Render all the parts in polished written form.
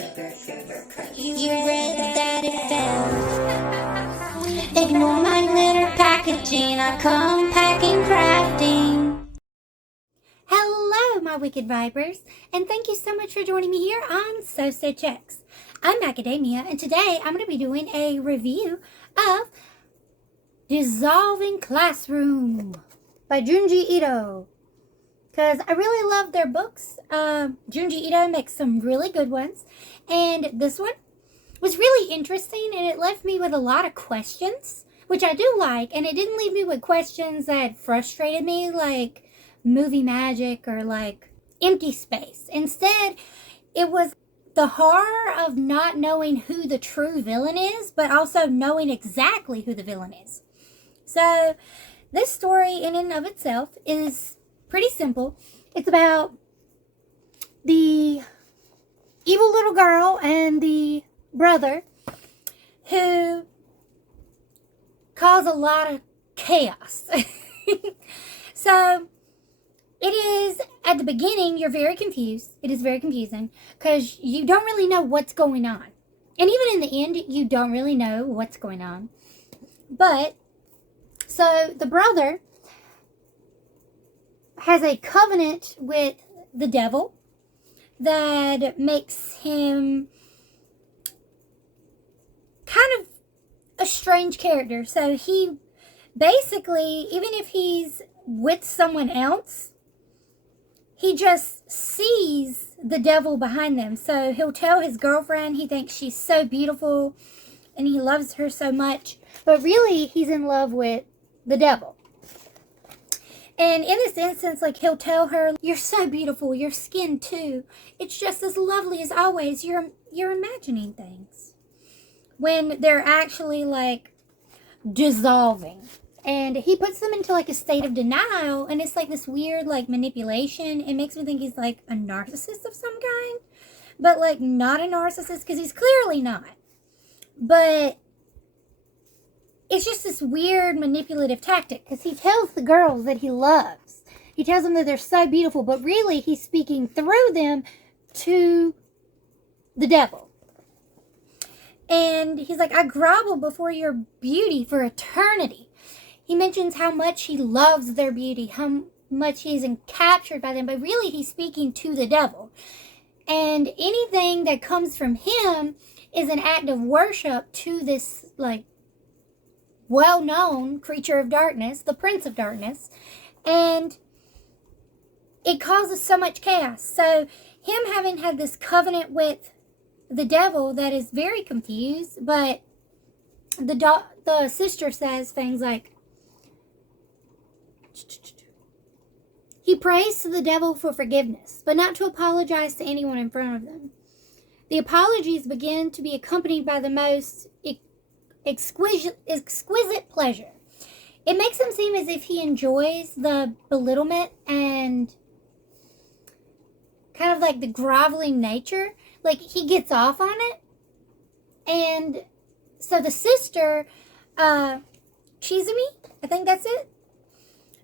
You read that it fell. Ignore my glitter packaging. I come packing crafting. Hello, my wicked vibers, and thank you so much for joining me here on SewStitchHex. I'm Macadamia, and today I'm going to be doing a review of Dissolving Classroom by Junji Ito. Because I really love their books. Junji Ito makes some really good ones. And this one was really interesting, and it left me with a lot of questions, which I do like. And it didn't leave me with questions that frustrated me, like movie magic or like empty space. Instead, it was the horror of not knowing who the true villain is, but also knowing exactly who the villain is. So this story in and of itself is pretty simple. It's about the evil little girl and the brother who cause a lot of chaos. So it is, at the beginning, you're very confused. It is very confusing because you don't really know what's going on. And even in the end, you don't really know what's going on. But, so the brother has a covenant with the devil that makes him kind of a strange character. So he basically, even if he's with someone else, he just sees the devil behind them. So he'll tell his girlfriend he thinks she's so beautiful and he loves her so much, but really he's in love with the devil. And in this instance, like, he'll tell her, "You're so beautiful, your skin too. It's just as lovely as always. You're imagining things." When they're actually, like, dissolving. And he puts them into, like, a state of denial, and it's like this weird, like, manipulation. It makes me think he's, like, a narcissist of some kind. But, like, not a narcissist, because he's clearly not. But it's just this weird manipulative tactic, because he tells the girls that he loves. He tells them that they're so beautiful, but really he's speaking through them to the devil. And he's like, "I grovel before your beauty for eternity." He mentions how much he loves their beauty, how much he's captured by them, but really he's speaking to the devil. And anything that comes from him is an act of worship to this, like, well-known creature of darkness, the Prince of Darkness, and it causes so much chaos. So him having had this covenant with the devil that is very confused, but the sister says things like, he prays to the devil for forgiveness, but not to apologize to anyone in front of them. The apologies begin to be accompanied by the most exquisite pleasure. It makes him seem as if he enjoys the belittlement and kind of like the groveling nature. Like, he gets off on it. And so the sister, Chizumi, I think that's it,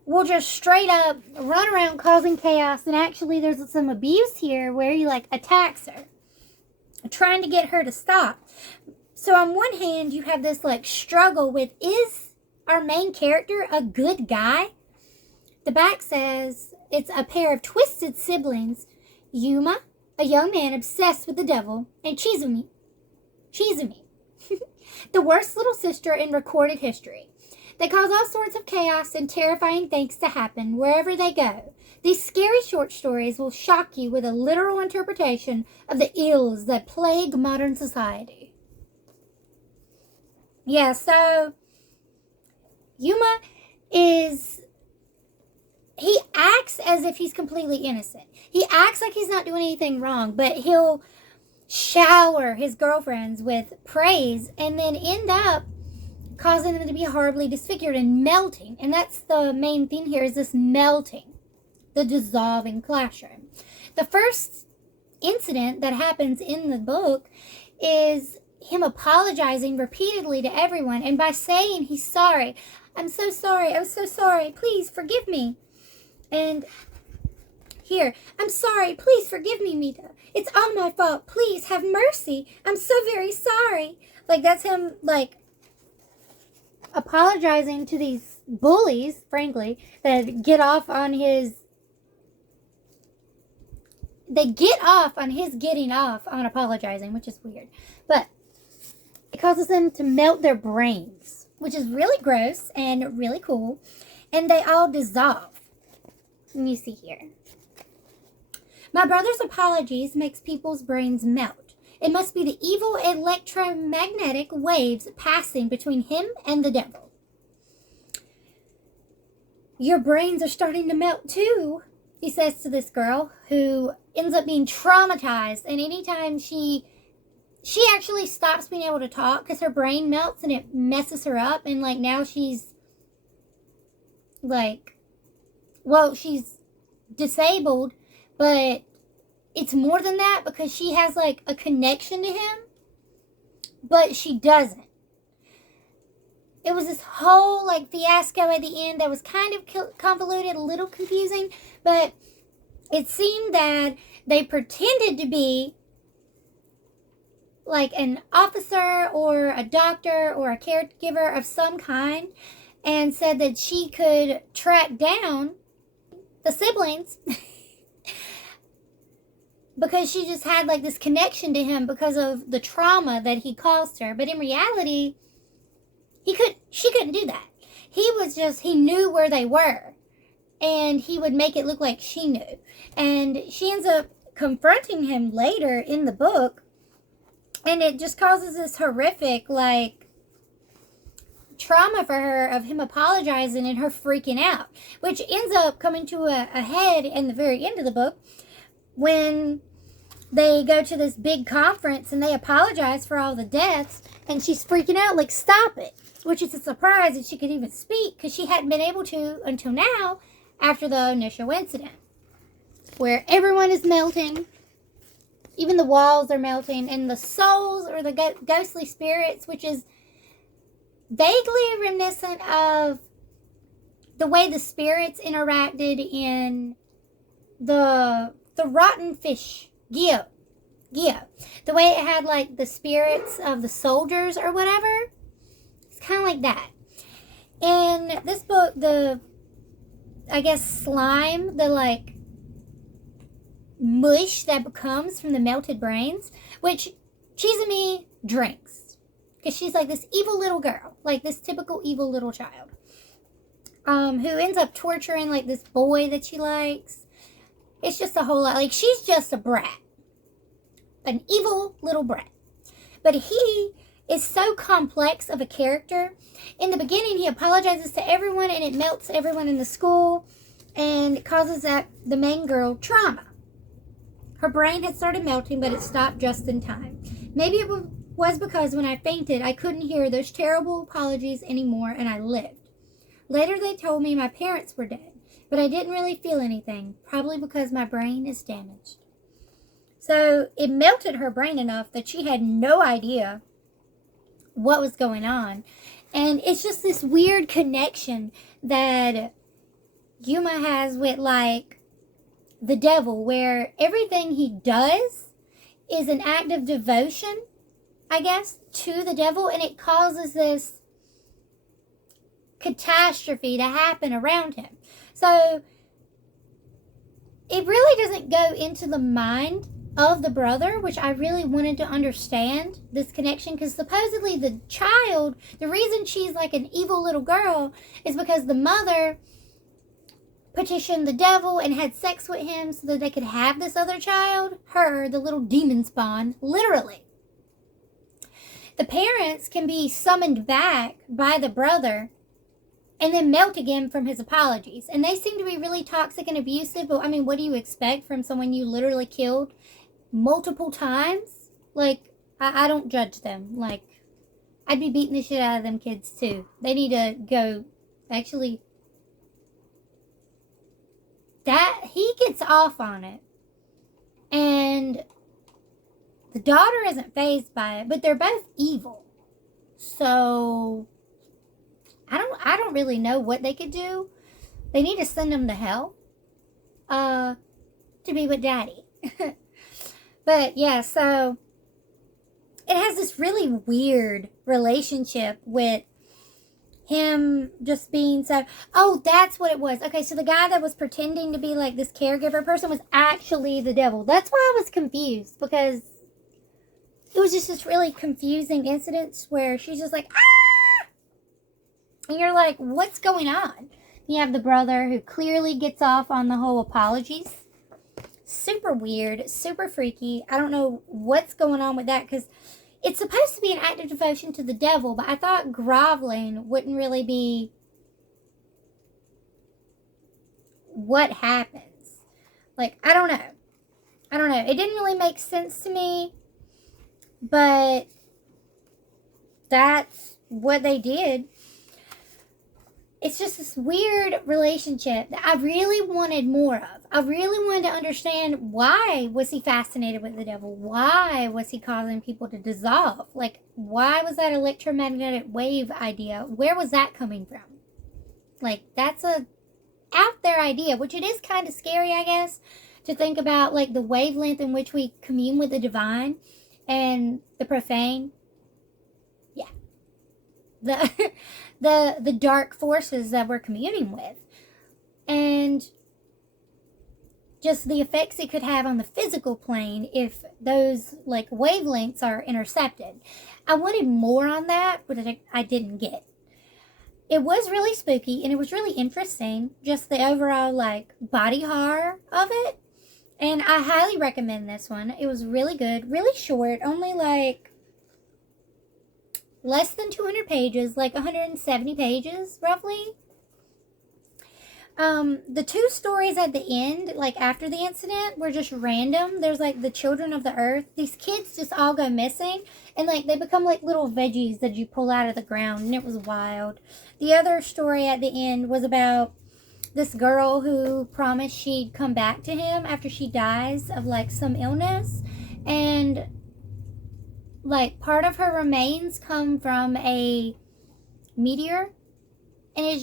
will just straight up run around causing chaos. And actually there's some abuse here where he, like, attacks her, trying to get her to stop. So on one hand, you have this, like, struggle with, is our main character a good guy? The back says it's a pair of twisted siblings, Yuma, a young man obsessed with the devil, and Chizumi, the worst little sister in recorded history. They cause all sorts of chaos and terrifying things to happen wherever they go. These scary short stories will shock you with a literal interpretation of the ills that plague modern society. Yeah, so Yuma he acts as if he's completely innocent. He acts like he's not doing anything wrong, but he'll shower his girlfriends with praise and then end up causing them to be horribly disfigured and melting. And that's the main thing here, is this melting, the dissolving classroom. The first incident that happens in the book is him apologizing repeatedly to everyone, and by saying he's sorry. "I'm so sorry. I'm so sorry. Please forgive me." And here, "I'm sorry. Please forgive me, Mita. It's all my fault. Please have mercy. I'm so very sorry. Like, that's him, like, apologizing to these bullies, frankly, that get off on his... They get off on his getting off on apologizing, which is weird. But it causes them to melt their brains, which is really gross and really cool. And they all dissolve. Let me see here. My brother's apologies makes people's brains melt. It must be the evil electromagnetic waves passing between him and the devil. Your brains are starting to melt too, he says to this girl who ends up being traumatized. And anytime she actually stops being able to talk because her brain melts and it messes her up. And like now she's like, well, she's disabled, but it's more than that because she has like a connection to him, but she doesn't. It was this whole like fiasco at the end that was kind of convoluted, a little confusing, but it seemed that they pretended to be like an officer or a doctor or a caregiver of some kind and said that she could track down the siblings because she just had like this connection to him because of the trauma that he caused her. But in reality, she couldn't do that. He knew where they were and he would make it look like she knew. And she ends up confronting him later in the book, and it just causes this horrific like trauma for her of him apologizing and her freaking out, which ends up coming to a head in the very end of the book when they go to this big conference and they apologize for all the deaths, and she's freaking out like, stop it, which is a surprise that she could even speak because she hadn't been able to until now after the initial incident where everyone is melting. Even the walls are melting, and the souls or the ghostly spirits, which is vaguely reminiscent of the way the spirits interacted in the rotten fish, Gyo. The way it had like the spirits of the soldiers or whatever. It's kind of like that. In this book, I guess slime, the like mush that comes from the melted brains, which Chizumi drinks because she's like this evil little girl, like this typical evil little child, who ends up torturing like this boy that she likes. It's just a whole lot. Like, she's just a brat, an evil little brat. But he is so complex of a character. In the beginning, he apologizes to everyone, and it melts everyone in the school, and it causes the main girl trauma. Her brain had started melting, but it stopped just in time. Maybe it was because when I fainted, I couldn't hear those terrible apologies anymore, and I lived. Later, they told me my parents were dead, but I didn't really feel anything, probably because my brain is damaged. So it melted her brain enough that she had no idea what was going on. And it's just this weird connection that Yuma has with, like, the devil, where everything he does is an act of devotion, I guess, to the devil, and it causes this catastrophe to happen around him. So it really doesn't go into the mind of the brother, which I really wanted to understand this connection, because supposedly the child, the reason she's like an evil little girl is because the mother petitioned the devil and had sex with him so that they could have this other child, her, the little demon spawn, literally. The parents can be summoned back by the brother and then melt again from his apologies. And they seem to be really toxic and abusive, but I mean, what do you expect from someone you literally killed multiple times? Like, I don't judge them. Like, I'd be beating the shit out of them kids too. They need to go, actually, that he gets off on it, and the daughter isn't fazed by it, but they're both evil. So I don't really know what they could do. They need to send them to hell to be with daddy. But yeah, so it has this really weird relationship with him just being so... Oh, that's what it was. Okay, so the guy that was pretending to be like this caregiver person was actually the devil. That's why I was confused, because it was just this really confusing incident where she's just like, ah! And you're like, what's going on? You have the brother who clearly gets off on the whole apologies. Super weird, super freaky. I don't know what's going on with that, because it's supposed to be an act of devotion to the devil, but I thought groveling wouldn't really be what happens. Like, I don't know. It didn't really make sense to me, but that's what they did. It's just this weird relationship that I really wanted more of. I really wanted to understand, why was he fascinated with the devil? Why was he causing people to dissolve? Like, why was that electromagnetic wave idea? Where was that coming from? Like, that's a out there idea, which it is kind of scary, I guess, to think about, like, the wavelength in which we commune with the divine and the profane. Yeah. The dark forces that we're communing with, and just the effects it could have on the physical plane if those, like, wavelengths are intercepted. I wanted more on that, but I didn't get. It was really spooky, and it was really interesting, just the overall, like, body horror of it, and I highly recommend this one. It was really good, really short, only like less than 200 pages, like 170 pages, roughly. The two stories at the end, like after the incident, were just random. There's like the children of the earth. These kids just all go missing, and like they become like little veggies that you pull out of the ground, and it was wild. The other story at the end was about this girl who promised she'd come back to him after she dies of like some illness, and like part of her remains come from a meteor, and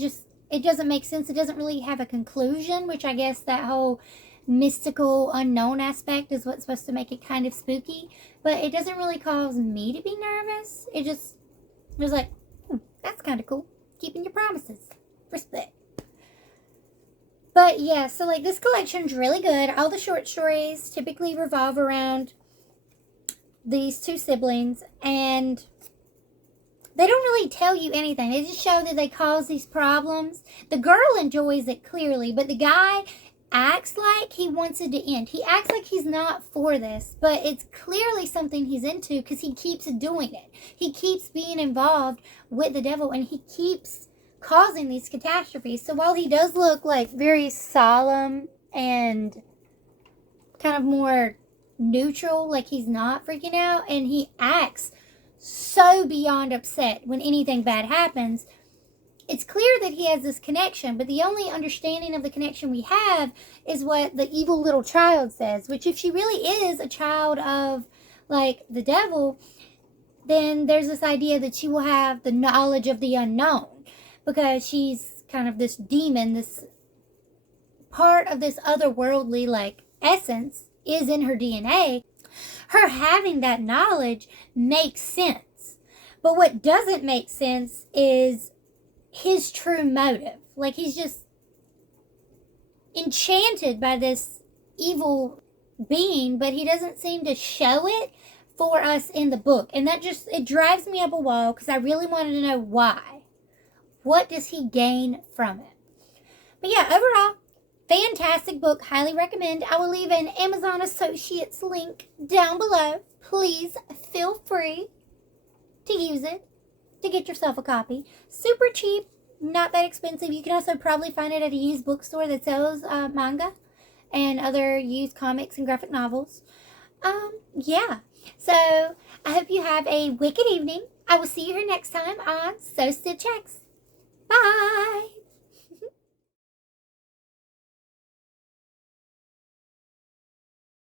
it doesn't make sense. It doesn't really have a conclusion, which I guess that whole mystical unknown aspect is what's supposed to make it kind of spooky, but it doesn't really cause me to be nervous. It just was like, that's kind of cool, keeping your promises, respect. But yeah, so like this collection's really good. All the short stories typically revolve around these two siblings, and they don't really tell you anything. They just show that they cause these problems. The girl enjoys it clearly, but the guy acts like he wants it to end. He acts like he's not for this, but it's clearly something he's into because he keeps doing it. He keeps being involved with the devil, and he keeps causing these catastrophes. So while he does look like very solemn and kind of more neutral, like he's not freaking out, and he acts so beyond upset when anything bad happens, it's clear that he has this connection, but the only understanding of the connection we have is what the evil little child says, which if she really is a child of like the devil, then there's this idea that she will have the knowledge of the unknown, because she's kind of this demon, this part of this otherworldly like essence is in her DNA. Her having that knowledge makes sense. But what doesn't make sense is his true motive. Like, he's just enchanted by this evil being, but he doesn't seem to show it for us in the book. And that just, it drives me up a wall, because I really wanted to know why. What does he gain from it? But yeah, overall, fantastic book. Highly recommend. I will leave an Amazon Associates link down below. Please feel free to use it to get yourself a copy. Super cheap. Not that expensive. You can also probably find it at a used bookstore that sells manga and other used comics and graphic novels. Yeah. So, I hope you have a wicked evening. I will see you here next time on SewStitchHex. Bye!